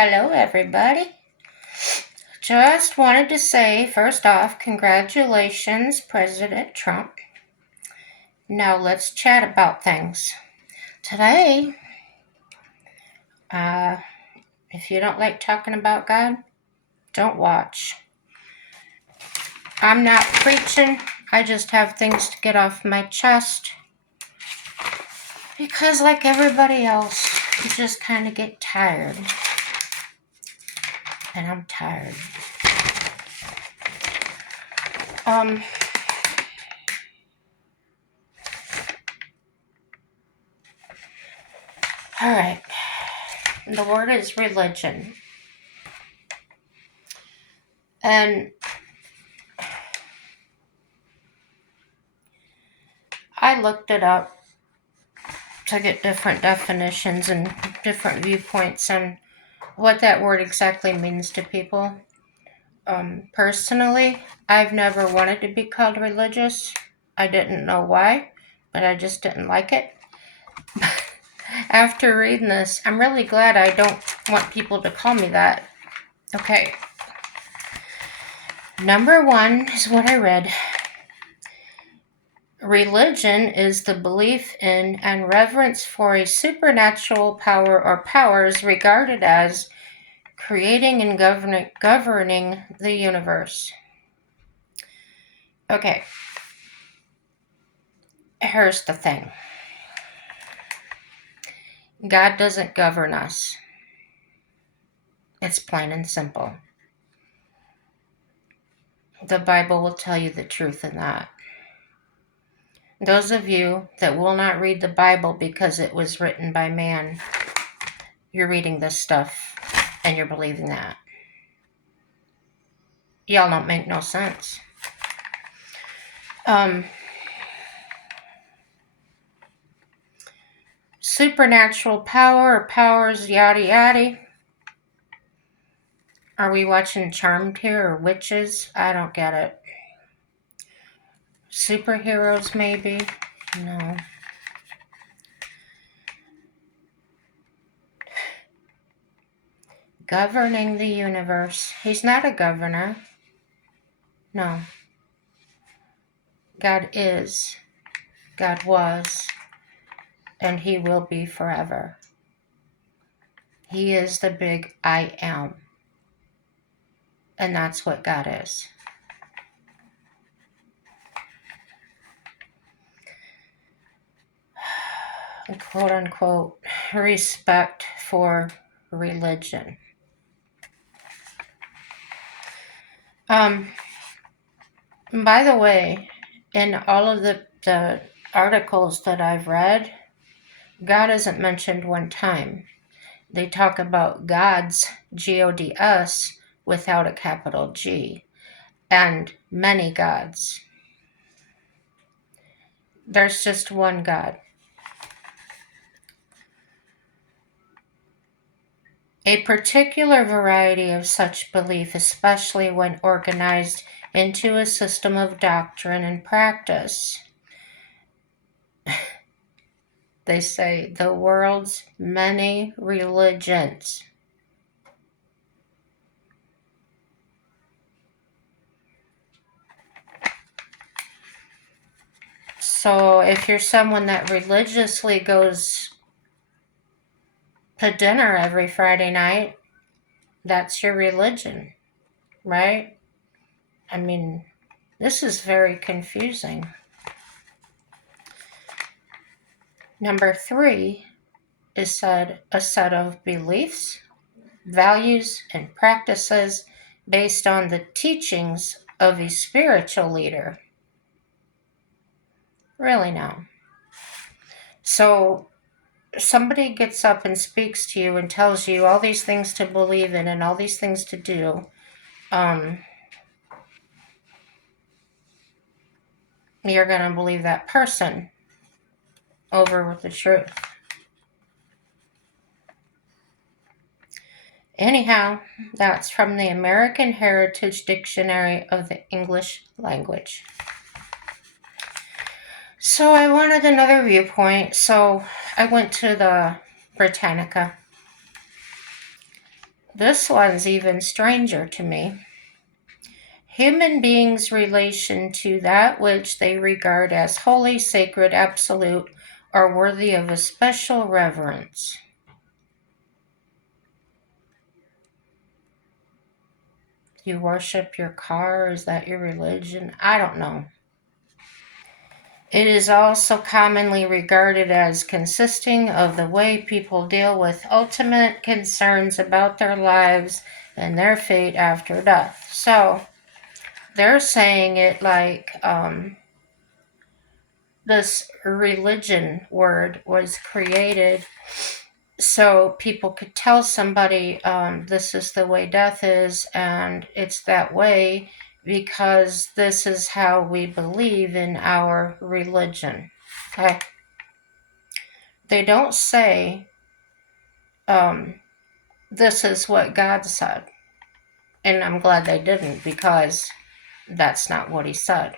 Hello, everybody. Just wanted to say, first off, congratulations, President Trump. Now let's chat about things. Today, if you don't like talking about God, don't watch. I'm not preaching, I just have things to get off my chest. Because, like everybody else, you just kind of get tired. And I'm tired. Alright. The word is religion. And I looked it up to get different definitions and different viewpoints on what that word exactly means to people. Personally, I've never wanted to be called religious. I didn't know why, but I just didn't like it. After reading this, I'm really glad I don't want people to call me that. Okay. Number 1 is what I read. Religion is the belief in and reverence for a supernatural power or powers regarded as creating and governing the universe. Okay. Here's the thing. God doesn't govern us. It's plain and simple. The Bible will tell you the truth in that. Those of you that will not read the Bible because it was written by man, you're reading this stuff and you're believing that. Y'all don't make no sense. Supernatural power or powers, yada yada. Are we watching Charmed here or witches? I don't get it. Superheroes, maybe? No. Governing the universe. He's not a governor. No. God is. God was. And he will be forever. He is the big I am. And that's what God is. Quote unquote, respect for religion. By the way, in all of the articles that I've read, God isn't mentioned one time. They talk about gods, G-O-D-S, without a capital G, and many gods. There's just one God. A particular variety of such belief, especially when organized into a system of doctrine and practice. They say the world's many religions. So if you're someone that religiously goes to dinner every Friday night, that's your religion, right? I mean, this is very confusing. Number 3 is a set of beliefs, values, and practices based on the teachings of a spiritual leader. Really now. So somebody gets up and speaks to you and tells you all these things to believe in and all these things to do. You're going to believe that person over with the truth. Anyhow, that's from the American Heritage Dictionary of the English Language. So I wanted another viewpoint, so I went to the Britannica. This one's even stranger to me. Human beings' relation to that which they regard as holy, sacred, absolute, or worthy of a special reverence. Do you worship your car? Is that your religion? I don't know. It is also commonly regarded as consisting of the way people deal with ultimate concerns about their lives and their fate after death. So they're saying it like this religion word was created so people could tell somebody this is the way death is, and it's that way because this is how we believe in our religion. Okay. They don't say this is what God said. And I'm glad they didn't, because that's not what he said.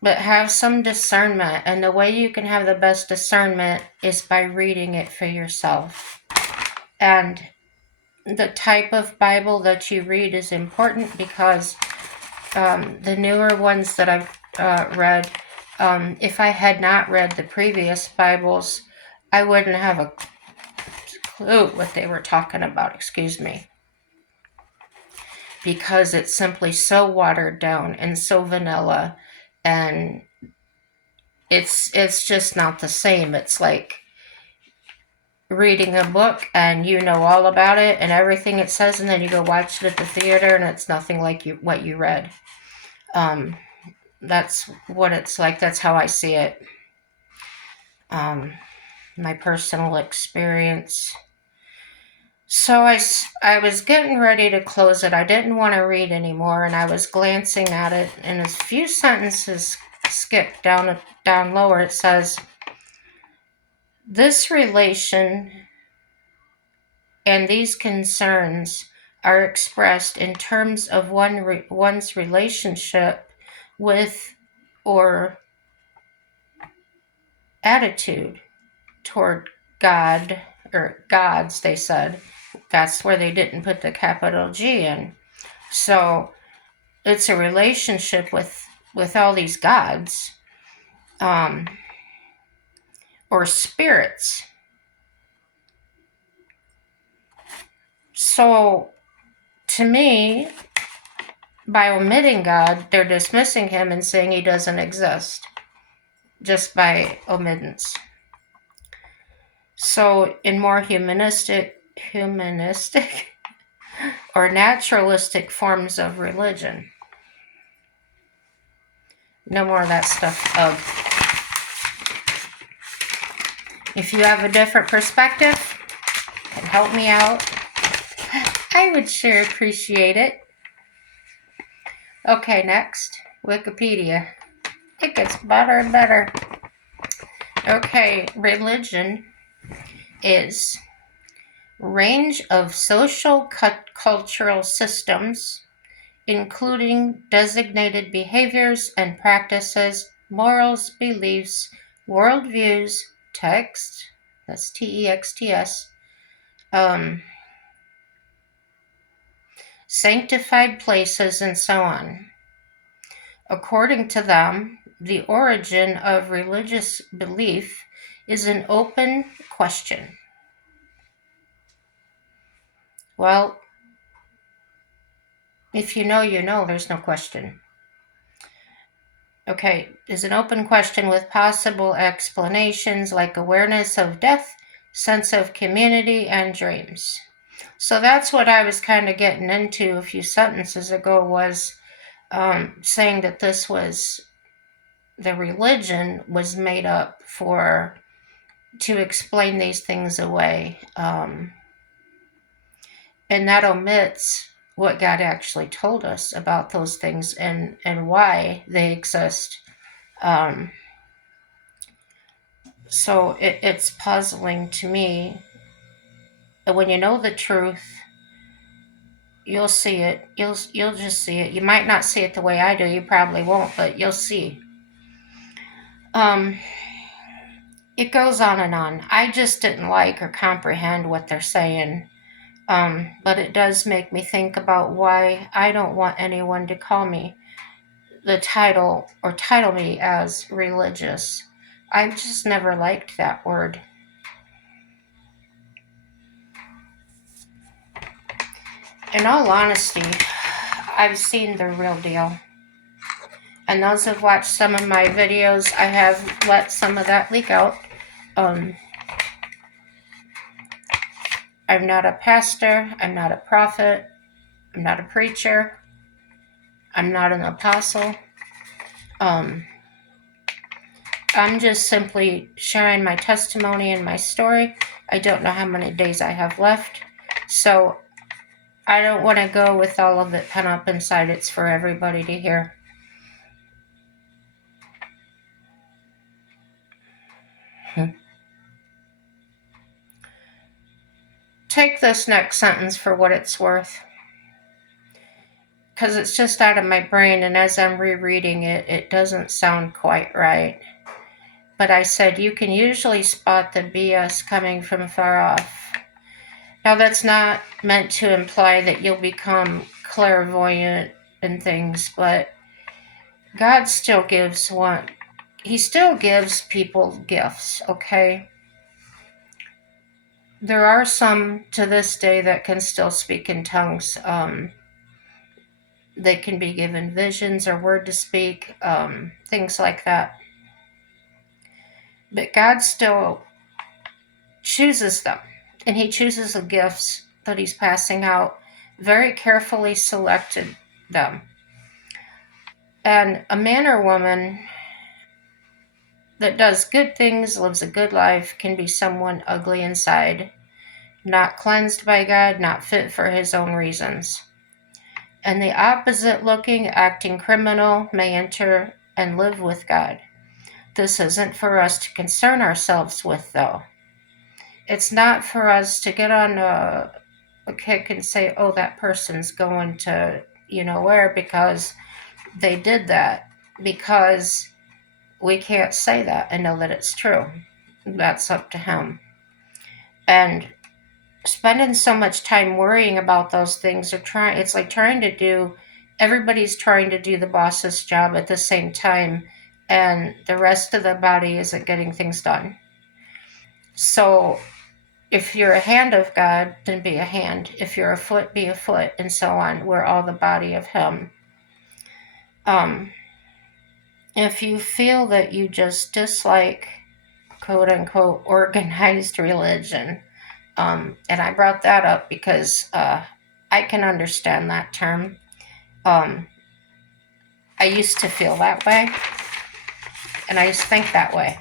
But have some discernment, and the way you can have the best discernment is by reading it for yourself. And the type of Bible that you read is important, because the newer ones that I've read, if I had not read the previous Bibles, I wouldn't have a clue what they were talking about, because it's simply so watered down and so vanilla, and it's just not the same. It's like reading a book and you know all about it and everything it says, and then you go watch it at the theater and it's nothing like what you read. That's what it's like. That's how I see it. My personal experience. So I was getting ready to close it. I didn't want to read anymore, and I was glancing at it, and a few sentences skipped down lower. It says, this relation and these concerns are expressed in terms of one's relationship with or attitude toward God, or gods, they said. That's where they didn't put the capital G in. So it's a relationship with all these gods, or spirits. So to me, by omitting God, they're dismissing him and saying he doesn't exist, just by omittance. So in more humanistic or naturalistic forms of religion, no more of that stuff. If you have a different perspective and help me out, I would sure appreciate it. Okay, next, Wikipedia. It gets better and better. Okay, religion is range of social cultural systems, including designated behaviors and practices, morals, beliefs, worldviews, text, that's texts, sanctified places, and so on. According to them, the origin of religious belief is an open question. Well, if you know, you know, there's no question. Okay, is an open question with possible explanations like awareness of death, sense of community, and dreams. So that's what I was kind of getting into a few sentences ago, was saying that this was, the religion was made up to explain these things away. And that omits what God actually told us about those things and why they exist. So it's puzzling to me. When you know the truth, you'll see it. You'll just see it. You might not see it the way I do. You probably won't, but you'll see. it goes on and on. I just didn't like or comprehend what they're saying. But it does make me think about why I don't want anyone to call me the title or title me as religious. I've just never liked that word. In all honesty, I've seen the real deal. And those who've watched some of my videos, I have let some of that leak out. I'm not a pastor. I'm not a prophet. I'm not a preacher. I'm not an apostle. I'm just simply sharing my testimony and my story. I don't know how many days I have left. So I don't want to go with all of it pent up inside. It's for everybody to hear. Take this next sentence for what it's worth, because it's just out of my brain, and as I'm rereading it, it doesn't sound quite right. But I said, you can usually spot the BS coming from far off. Now, that's not meant to imply that you'll become clairvoyant and things, but God still gives one. He still gives people gifts, okay? There are some to this day that can still speak in tongues. They can be given visions or word to speak, things like that. But God still chooses them, and He chooses the gifts that He's passing out, very carefully selected them. And a man or woman that does good things, lives a good life, can be someone ugly inside, not cleansed by God, not fit for His own reasons. And the opposite looking, acting criminal may enter and live with God. This isn't for us to concern ourselves with, though. It's not for us to get on a kick and say, oh, that person's going to, where, because they did that. Because we can't say that and know that it's true. That's up to him. And spending so much time worrying about those things, it's like everybody's trying to do the boss's job at the same time, and the rest of the body isn't getting things done. So if you're a hand of God, then be a hand. If you're a foot, be a foot, and so on. We're all the body of Him. If you feel that you just dislike, quote unquote, organized religion, and I brought that up because I can understand that term. I used to feel that way, and I used to think that way.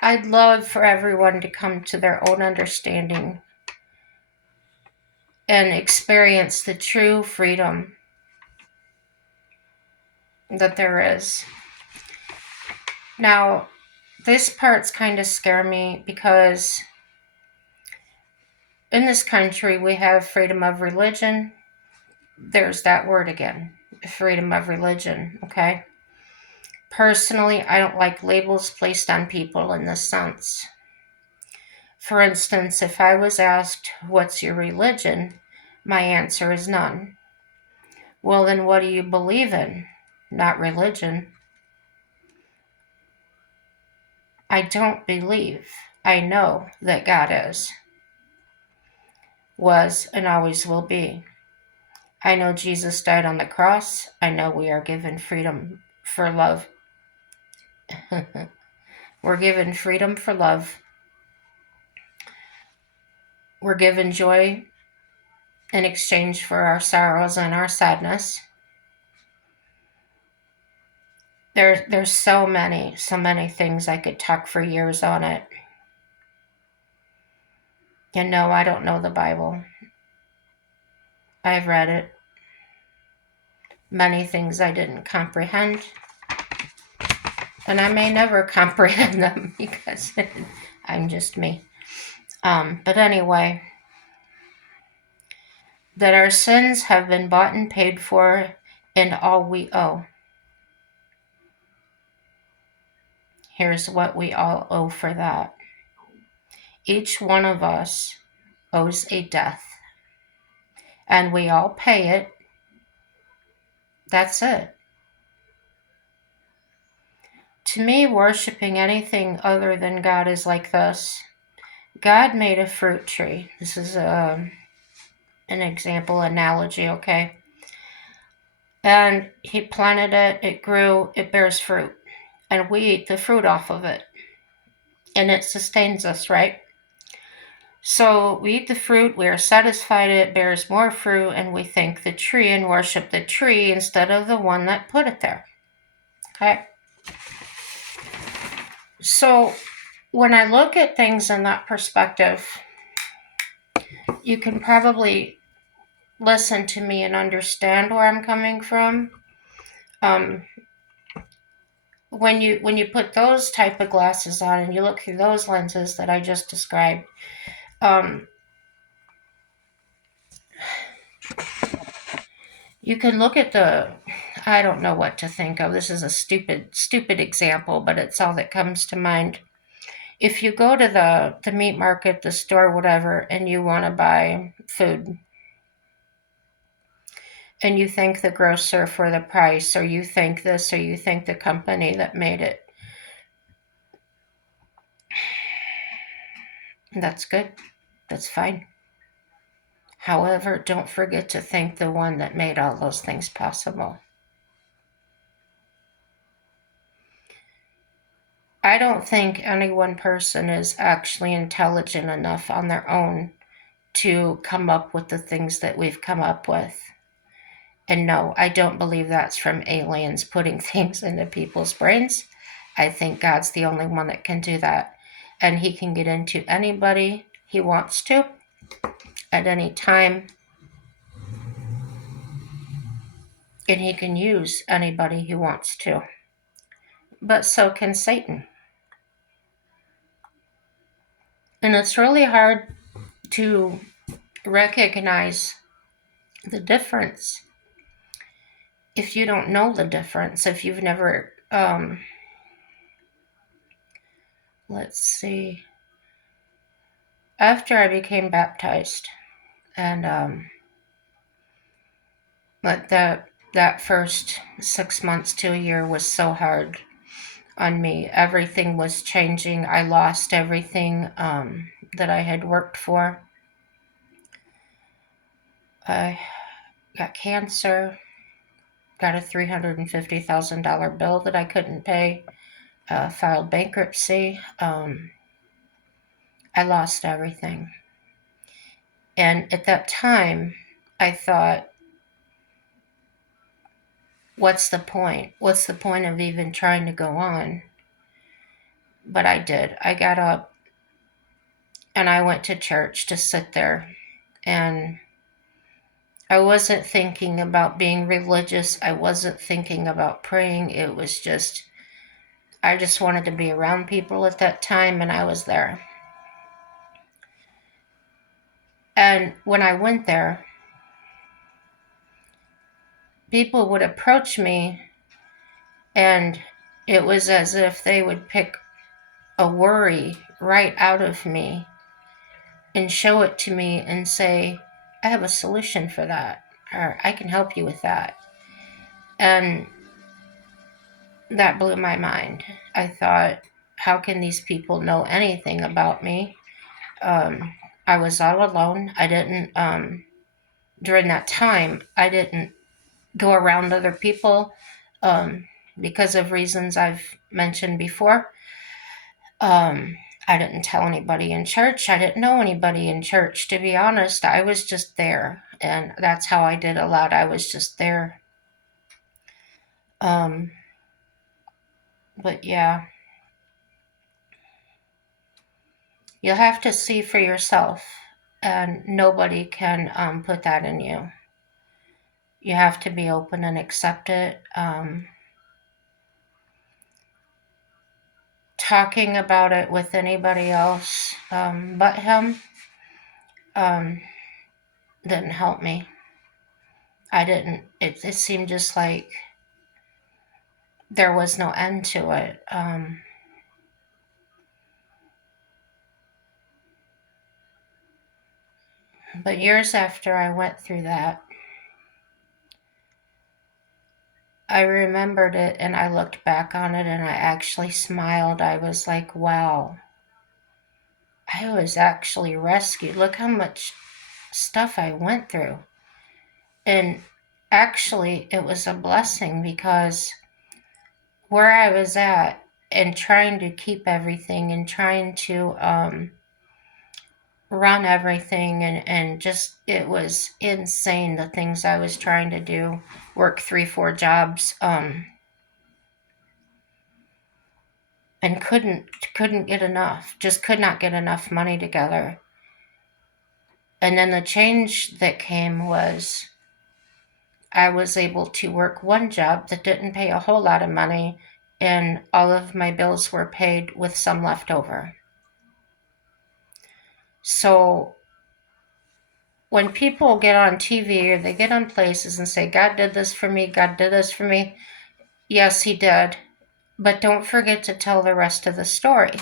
I'd love for everyone to come to their own understanding and experience the true freedom that there is. Now, this part's kind of scare me because in this country we have freedom of religion. There's that word again, freedom of religion, okay? Personally, I don't like labels placed on people in this sense. For instance, if I was asked, what's your religion? My answer is none. Well, then what do you believe in? Not religion. I don't believe. I know that God is, was, and always will be. I know Jesus died on the cross. I know we are given freedom for love. We're given freedom for love. We're given joy in exchange for our sorrows and our sadness. There's so many things. I could talk for years on it. And no, I don't know the Bible. I've read it. Many things I didn't comprehend. And I may never comprehend them because I'm just me. But anyway, that our sins have been bought and paid for, and all we owe. here's what we all owe for that. Each one of us owes a death, and we all pay it. That's it. To me, worshiping anything other than God is like this. God made a fruit tree. This is an example, analogy, okay? And he planted it, it grew, it bears fruit. And we eat the fruit off of it. And it sustains us, right? So we eat the fruit, we are satisfied, it bears more fruit, and we thank the tree and worship the tree instead of the one that put it there. Okay? So when I look at things in that perspective, you can probably listen to me and understand where I'm coming from. When you put those type of glasses on and you look through those lenses that I just described, you can look at I don't know what to think of. This is a stupid example, but it's all that comes to mind. If you go to the meat market, the store, whatever, and you want to buy food, and you thank the grocer for the price, or you thank this, or you thank the company that made it, that's good. That's fine. However, don't forget to thank the one that made all those things possible. I don't think any one person is actually intelligent enough on their own to come up with the things that we've come up with. And no, I don't believe that's from aliens putting things into people's brains. I think God's the only one that can do that. And he can get into anybody he wants to at any time. And he can use anybody he wants to. But so can Satan. And it's really hard to recognize the difference if you don't know the difference, if you've never, let's see, after I became baptized, and but that first 6 months to a year was so hard on me. Everything was changing. I lost everything that I had worked for. I got cancer, got a $350,000 bill that I couldn't pay, filed bankruptcy. I lost everything. And at that time, I thought, what's the point? What's the point of even trying to go on? But I did. I got up and I went to church to sit there. And I wasn't thinking about being religious. I wasn't thinking about praying. It was just, I just wanted to be around people at that time, and I was there. And when I went there, people would approach me, and it was as if they would pick a worry right out of me and show it to me and say, I have a solution for that, or I can help you with that. And that blew my mind. I thought, how can these people know anything about me? I was all alone. I didn't, during that time, I didn't go around other people because of reasons I've mentioned before. I didn't tell anybody in church. I didn't know anybody in church. To be honest, I was just there. And that's how I did a lot. I was just there. But yeah, you'll have to see for yourself. And nobody can put that in you. You have to be open and accept it. Talking about it with anybody else but him didn't help me. I didn't, it seemed just like there was no end to it. But years after I went through that, I remembered it and I looked back on it and I actually smiled. I was like, wow, I was actually rescued. Look how much stuff I went through. And actually, it was a blessing because where I was at and trying to keep everything and trying to run everything and just, it was insane the things I was trying to do, work 3, 4 jobs, and couldn't get enough, just could not get enough money together. And then the change that came was I was able to work one job that didn't pay a whole lot of money, and all of my bills were paid with some left over. So when people get on TV or they get on places and say, God did this for me, God did this for me, yes, He did. But don't forget to tell the rest of the story.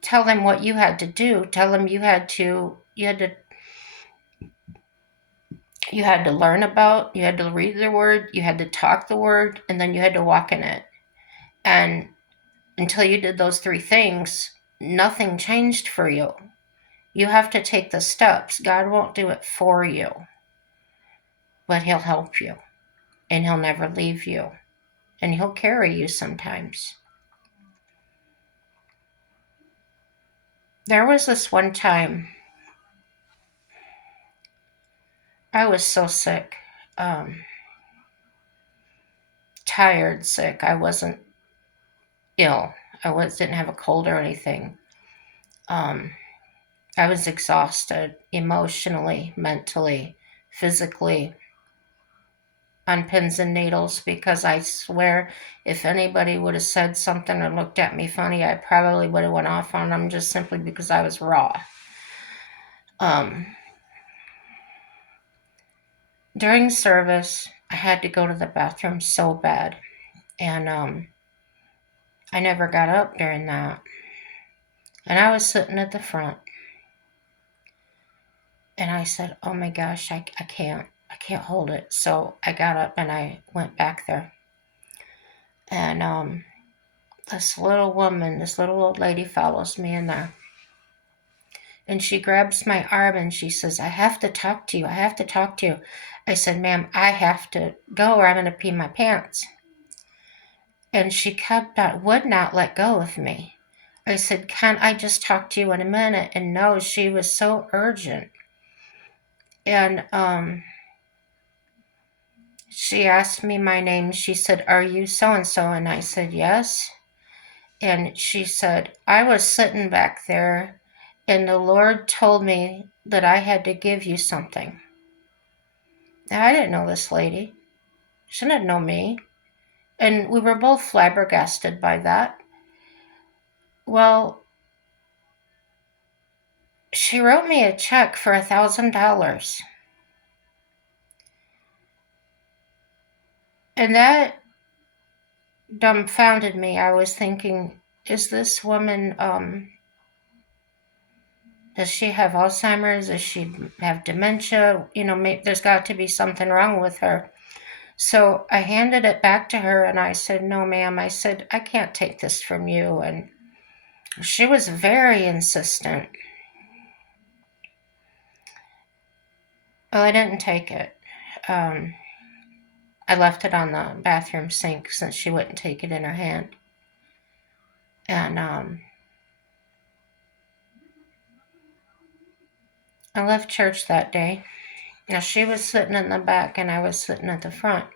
Tell them what you had to do. Tell them you had to learn about, you had to read the word, you had to talk the word, and then you had to walk in it. And until you did those 3 things, nothing changed for you. You have to take the steps. God won't do it for you, but He'll help you, and He'll never leave you, and He'll carry you sometimes. There was this one time I was so sick, tired, sick. I wasn't ill. Didn't have a cold or anything. Um, I was exhausted emotionally, mentally, physically, on pins and needles, because I swear if anybody would have said something or looked at me funny, I probably would have went off on them just simply because I was raw. During service, I had to go to the bathroom so bad, and I never got up during that. And I was sitting at the front, and I said, oh my gosh, I can't hold it. So I got up and I went back there. And this little woman, this little old lady follows me in there. And she grabs my arm and she says, I have to talk to you. I have to talk to you. I said, ma'am, I have to go or I'm going to pee my pants. And she would not let go of me. I said, can't I just talk to you in a minute? And no, she was so urgent. And she asked me my name. She said, are you so-and-so? And I said, yes. And she said, I was sitting back there and the Lord told me that I had to give you something. Now, I didn't know this lady. She didn't know me. And we were both flabbergasted by that. Well, she wrote me a check for $1,000. And that dumbfounded me. I was thinking, is this woman, does she have Alzheimer's? Does she have dementia? There's got to be something wrong with her. So I handed it back to her and I said, no, ma'am. I said, I can't take this from you. And she was very insistent. Well, I didn't take it. I left it on the bathroom sink since she wouldn't take it in her hand. And I left church that day. Now, she was sitting in the back and I was sitting at the front.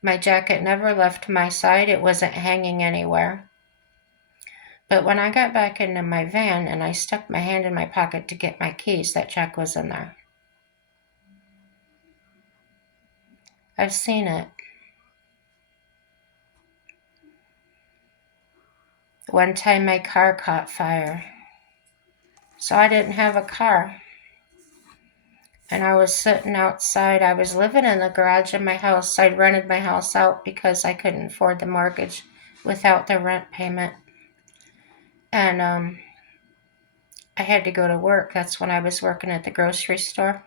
My jacket never left my side. It wasn't hanging anywhere. But when I got back into my van and I stuck my hand in my pocket to get my keys, that check was in there. I've seen it. One time my car caught fire. So I didn't have a car. And I was sitting outside. I was living in the garage of my house. I'd rented my house out because I couldn't afford the mortgage without the rent payment. And I had to go to work. That's when I was working at the grocery store.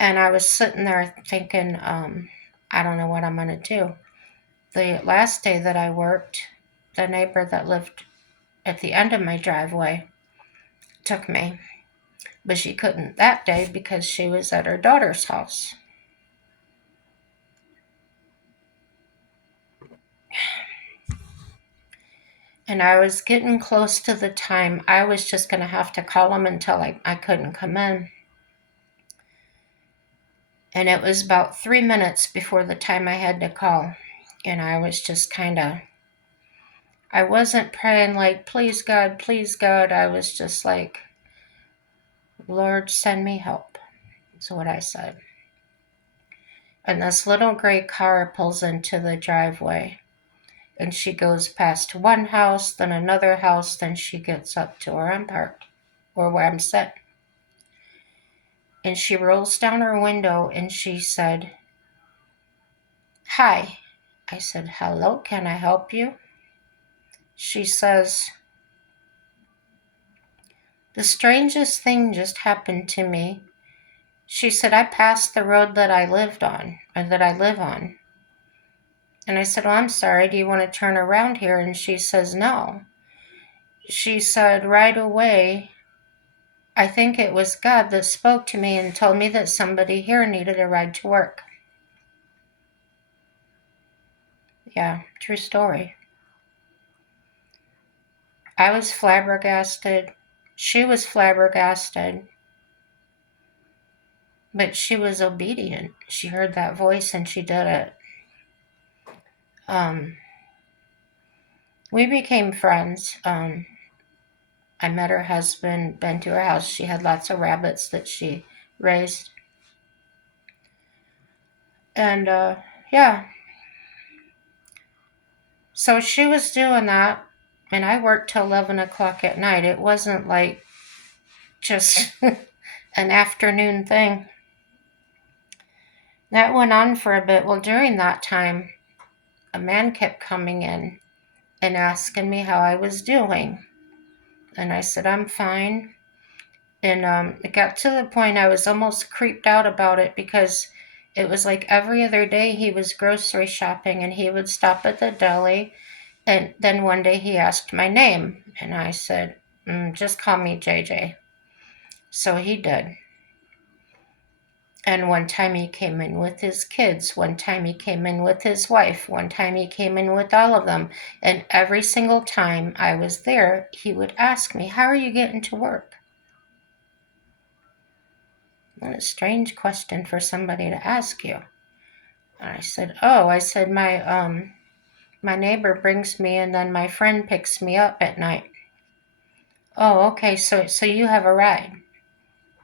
And I was sitting there thinking, I don't know what I'm going to do. The last day that I worked, the neighbor that lived at the end of my driveway took me. But she couldn't that day because she was at her daughter's house. And I was getting close to the time I was just going to have to call him until I couldn't come in. And it was about 3 minutes before the time I had to call. And I was just I wasn't praying like, please God, please God. I was just like, Lord, send me help. That's what I said. And this little gray car pulls into the driveway. And she goes past one house, then another house, then she gets up to where I'm parked, or where I'm sitting. And she rolls down her window and she said, "Hi." I said, "Hello, can I help you?" She says, "The strangest thing just happened to me." She said, "I passed the road that I lived on, or that I live on." And I said, "Well, I'm sorry, do you want to turn around here?" And she says, "No." She said, "Right away, I think it was God that spoke to me and told me that somebody here needed a ride to work." Yeah, true story. I was flabbergasted. She was flabbergasted. But she was obedient. She heard that voice and she did it. Um, we became friends. I met her husband, been to her house. She had lots of rabbits that she raised. And yeah, so she was doing that. And I worked till 11 o'clock at night. It wasn't like just an afternoon thing. That went on for a bit. Well, during that time, a man kept coming in and asking me how I was doing. And I said, "I'm fine." And it got to the point I was almost creeped out about it because it was like every other day he was grocery shopping and he would stop at the deli. And then one day he asked my name. And I said, "Just call me JJ." So he did. And one time he came in with his kids. One time he came in with his wife. One time he came in with all of them. And every single time I was there, he would ask me, "How are you getting to work?" What a strange question for somebody to ask you. And I said, "Oh," I said, my neighbor brings me and then my friend picks me up at night." "Oh, okay, so you have a ride."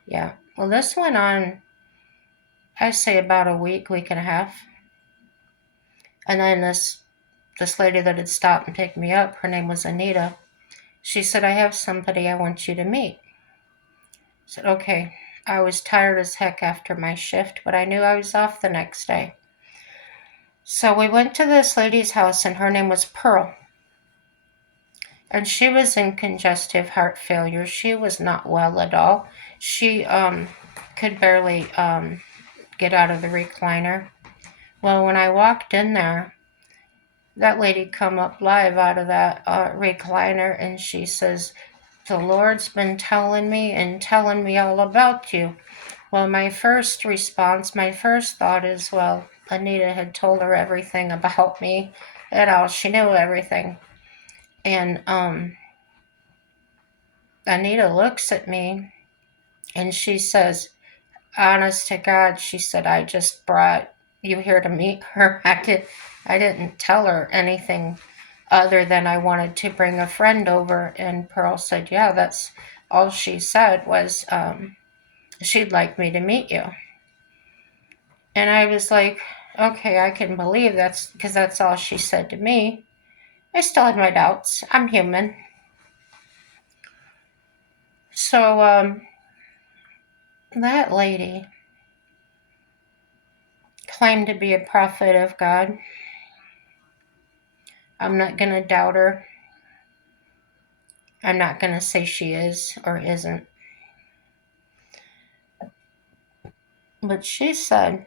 Yeah. Well, this went on, I'd say about a week and a half. And then this lady that had stopped and picked me up, her name was Anita. She said, "I have somebody I want you to meet." I said, "Okay." I was tired as heck after my shift, but I knew I was off the next day. So we went to this lady's house, and her name was Pearl. And she was in congestive heart failure. She was not well at all. She could barely get out of the recliner. Well, when I walked in there, that lady come up live out of that recliner, and she says, "The Lord's been telling me and telling me all about you." Well, my first response, my first thought is, well, Anita had told her everything about me and all. She knew everything. And Anita looks at me and she says, "Honest to God," she said, "I just brought you here to meet her." I didn't tell her anything other than I wanted to bring a friend over. And Pearl said, "Yeah, that's all she said was she'd like me to meet you." And I was like, okay, I can believe that's because that's all she said to me. I still had my doubts. I'm human. So that lady claimed to be a prophet of God. I'm not going to doubt her. I'm not going to say she is or isn't. But she said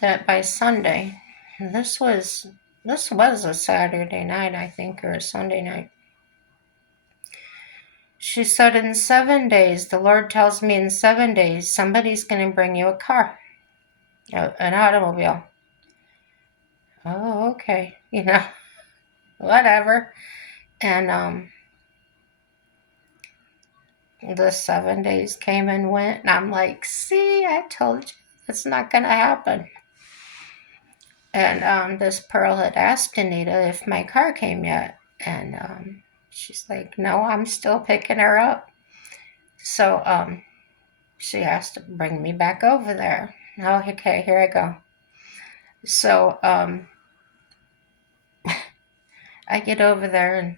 that by Sunday, this was a Saturday night, I think, or a Sunday night. She said, in 7 days, the Lord tells me in 7 days, somebody's going to bring you a car, an automobile. Oh, okay. Whatever. And the 7 days came and went, and I'm like, see, I told you, it's not going to happen. And this Pearl had asked Anita if my car came yet. And she's like, no, I'm still picking her up. So she asked to bring me back over there. Oh, okay, here I go. So I get over there, and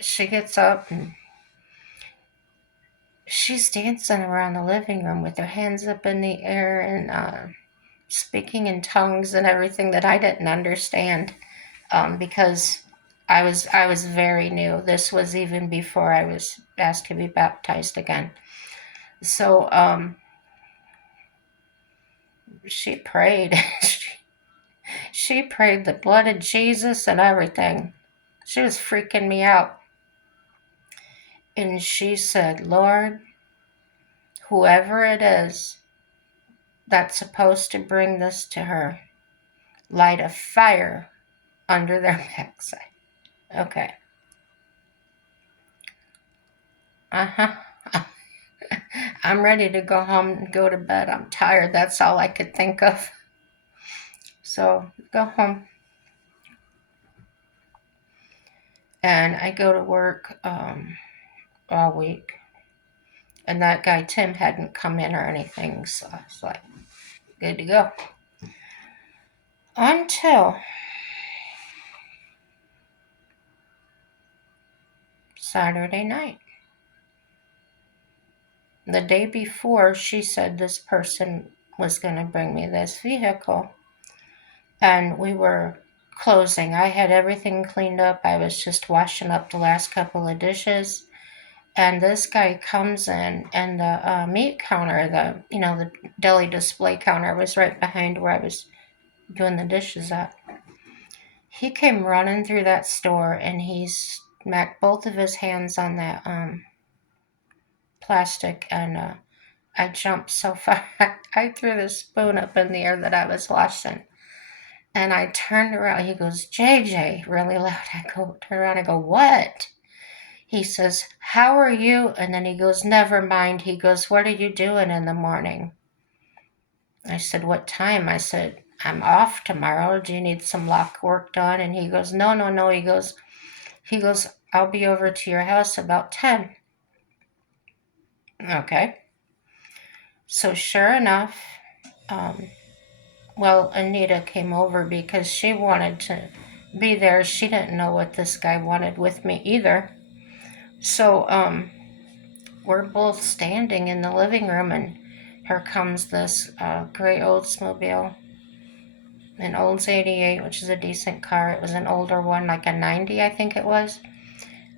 she gets up, and she's dancing around the living room with her hands up in the air and speaking in tongues and everything that I didn't understand, because I was very new. This was even before I was asked to be baptized again. So she prayed. she prayed the blood of Jesus and everything. She was freaking me out. And she said, Lord, whoever it is that's supposed to bring this to her, light a fire under their backside. Okay. Uh-huh. I'm ready to go home and go to bed. I'm tired. That's all I could think of. So go home. And I go to work all week. And that guy Tim hadn't come in or anything, so I was like, good to go. Until Saturday night. The day before, she said this person was going to bring me this vehicle. And we were closing. I had everything cleaned up. I was just washing up the last couple of dishes. And this guy comes in, and the meat counter, the deli display counter was right behind where I was doing the dishes at. He came running through that store, and he smacked both of his hands on that plastic, and I jumped so far. I threw the spoon up in the air that I was washing. And I turned around. He goes, JJ, really loud. I turn around. I go, what? He says, how are you? And then he goes, never mind. He goes, what are you doing in the morning? I said, what time? I said, I'm off tomorrow. Do you need some lock work done? And he goes, no. He goes, I'll be over to your house about 10. Okay. So sure enough, Anita came over because she wanted to be there. She didn't know what this guy wanted with me either. So we're both standing in the living room, and here comes this gray Oldsmobile, an Olds 88, which is a decent car. It was an older one, like a 90, I think it was,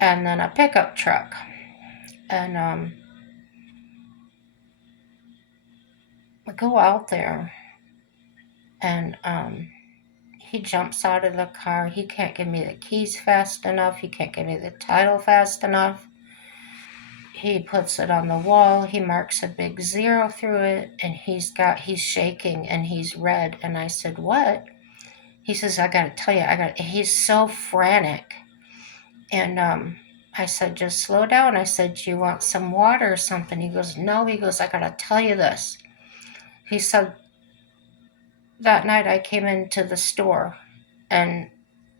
and then a pickup truck. And we go out there, and he jumps out of the car. He can't give me the keys fast enough. He can't give me the title fast enough. He puts it on the wall. He marks a big 0 through it, and he's shaking, and he's red. And I said, what? He says, I got to tell you, he's so frantic. And I said, just slow down. I said, do you want some water or something? He goes, no. He goes, I got to tell you this. He said, that night I came into the store and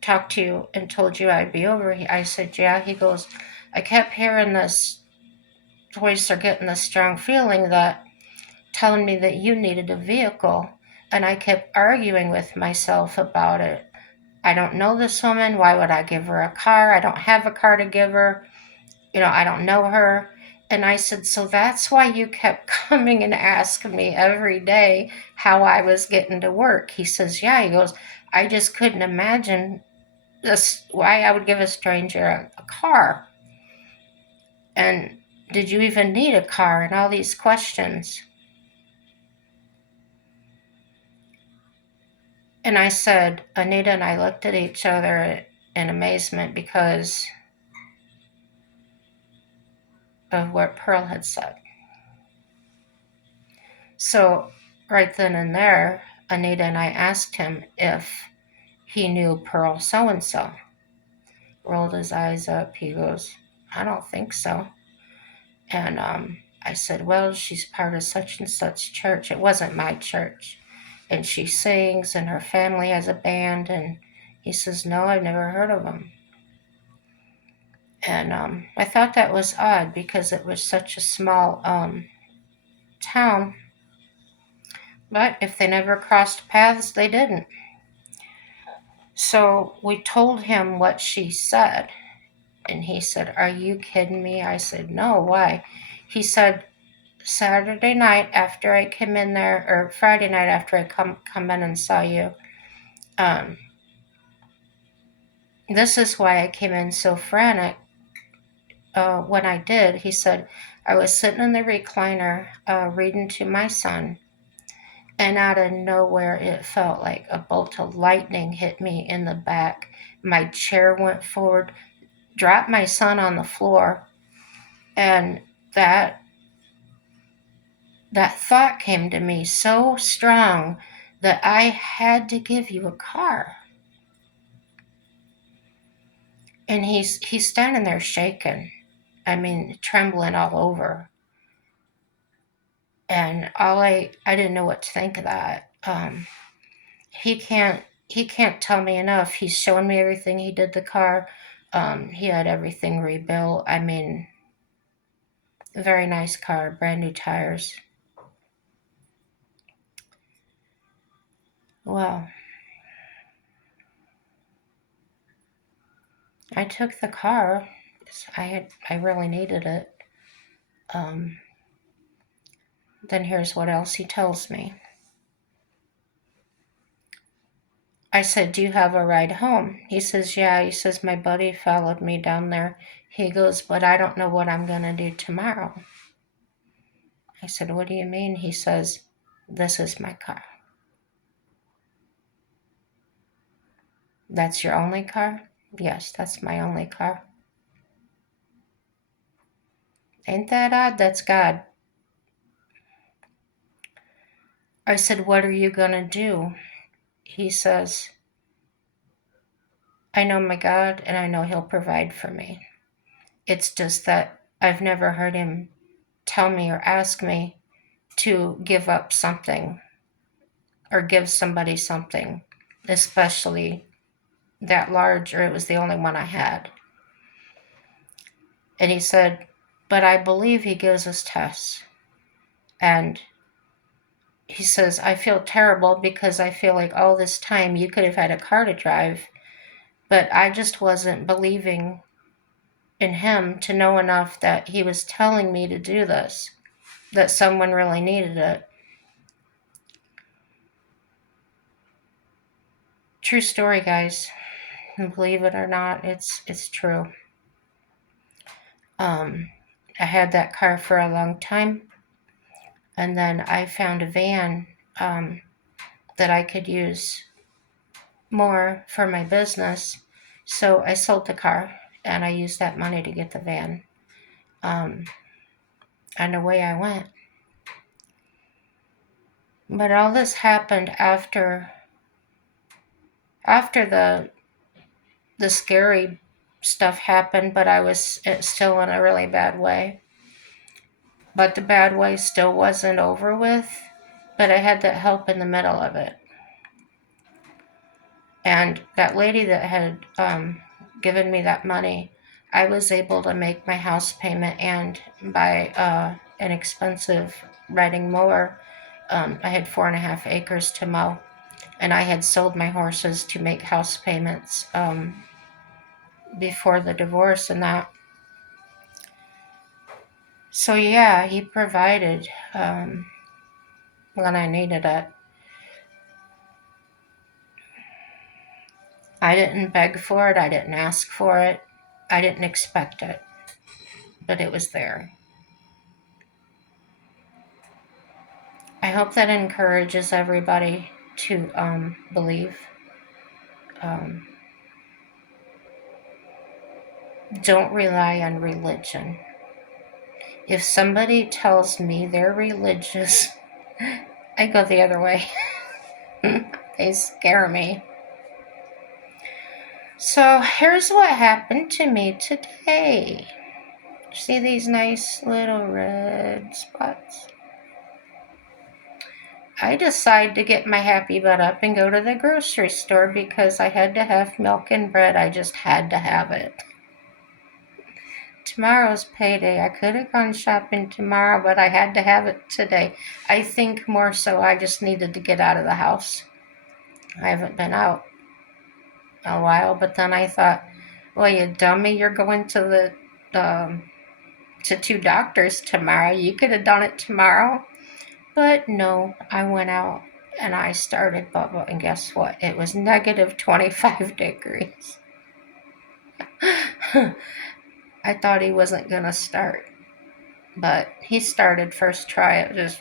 talked to you and told you I'd be over. I said, yeah. He goes, I kept hearing this voice or getting this strong feeling that telling me that you needed a vehicle. And I kept arguing with myself about it. I don't know this woman. Why would I give her a car? I don't have a car to give her. I don't know her. And I said, so that's why you kept coming and asking me every day how I was getting to work. He says, yeah. He goes, I just couldn't imagine why I would give a stranger a car. And did you even need a car? And all these questions. And I said, Anita and I looked at each other in amazement because of what Pearl had said. So, right then and there, Anita and I asked him if he knew Pearl so and so. Rolled his eyes up. He goes, I don't think so. And I said, well, she's part of such and such church. It wasn't my church. And she sings, and her family has a band. And he says, no, I've never heard of them. And I thought that was odd because it was such a small town. But if they never crossed paths, they didn't. So we told him what she said. And he said, are you kidding me? I said, no, why? He said, Saturday night after I came in there, or Friday night after I come in and saw you, this is why I came in so frantic when I did. He said, I was sitting in the recliner reading to my son, and out of nowhere it felt like a bolt of lightning hit me in the back. My chair went forward, dropped my son on the floor, and that thought came to me so strong that I had to give you a car. And he's standing there shaking. I mean, trembling all over. And I didn't know what to think of that. He can't tell me enough. He's showing me everything he did the car. He had everything rebuilt. I mean, a very nice car, brand new tires. Well, I took the car. I really needed it. Then here's what else he tells me. I said, do you have a ride home? He says, yeah. He says, my buddy followed me down there. He goes, but I don't know what I'm going to do tomorrow. I said, what do you mean? He says, this is my car. That's your only car? Yes, that's my only car. Ain't that odd? That's God. I said, what are you going to do? He says, I know my God and I know he'll provide for me. It's just that I've never heard him tell me or ask me to give up something or give somebody something, especially that large, or it was the only one I had. And he said, but I believe he gives us tests. And he says, I feel terrible because I feel like all this time you could have had a car to drive, but I just wasn't believing in him to know enough that he was telling me to do this, that someone really needed it. True story, guys. And believe it or not, it's true. I had that car for a long time, and then I found a van that I could use more for my business. So I sold the car, and I used that money to get the van. And away I went. But all this happened after the scary stuff happened, but I was still in a really bad way. But the bad way still wasn't over with, but I had that help in the middle of it. And that lady that had given me that money, I was able to make my house payment and buy an expensive riding mower. I had 4.5 acres to mow, and I had sold my horses to make house payments before the divorce and that. So yeah, he provided when I needed it. I didn't beg for it. I didn't ask for it. I didn't expect it. But it was there. I hope that encourages everybody to believe. Um, don't rely on religion. If somebody tells me they're religious, I go the other way. They scare me. So here's what happened to me today. See these nice little red spots? I decided to get my happy butt up and go to the grocery store because I had to have milk and bread. I just had to have it. Tomorrow's payday. I could have gone shopping tomorrow, but I had to have it today. I think more so I just needed to get out of the house. I haven't been out a while, but then I thought, well, you dummy, you're going to to 2 doctors tomorrow. You could have done it tomorrow. But no, I went out and I started Bubba, and guess what? It was negative 25 degrees. I thought he wasn't going to start, but he started first try. It just,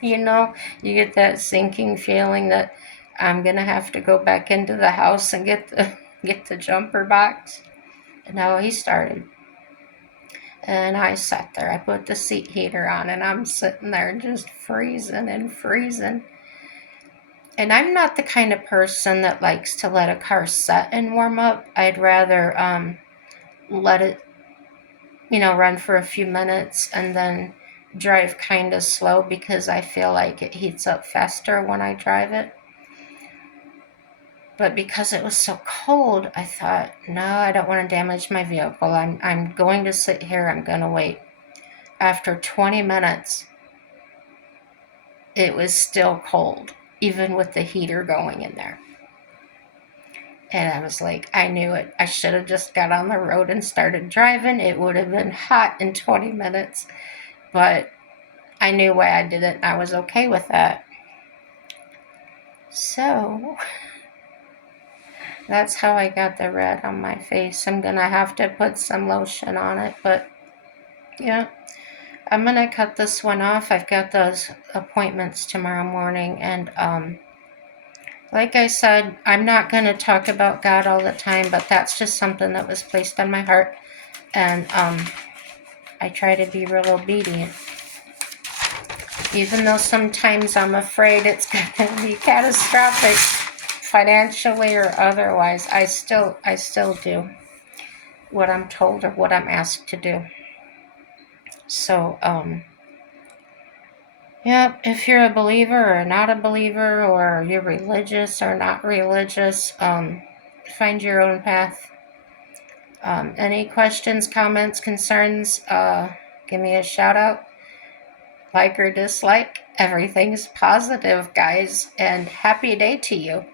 you know, you get that sinking feeling that I'm going to have to go back into the house and get the jumper box. And no, he started. And I sat there. I put the seat heater on, and I'm sitting there just freezing and freezing. And I'm not the kind of person that likes to let a car set and warm up. I'd rather let it, run for a few minutes and then drive kind of slow because I feel like it heats up faster when I drive it. But because it was so cold, I thought, no, I don't want to damage my vehicle. I'm going to sit here. I'm going to wait. After 20 minutes, it was still cold, even with the heater going in there. And I was like, I knew it. I should have just got on the road and started driving. It would have been hot in 20 minutes. But I knew why I did it, and I was okay with that. So that's how I got the red on my face. I'm going to have to put some lotion on it. But yeah, I'm going to cut this one off. I've got those appointments tomorrow morning. And like I said, I'm not going to talk about God all the time, but that's just something that was placed on my heart. And I try to be real obedient. Even though sometimes I'm afraid it's going to be catastrophic, financially or otherwise, I still do what I'm told or what I'm asked to do. So, yeah, if you're a believer or not a believer, or you're religious or not religious, find your own path. Any questions, comments, concerns, give me a shout out. Like or dislike, everything's positive, guys, and happy day to you.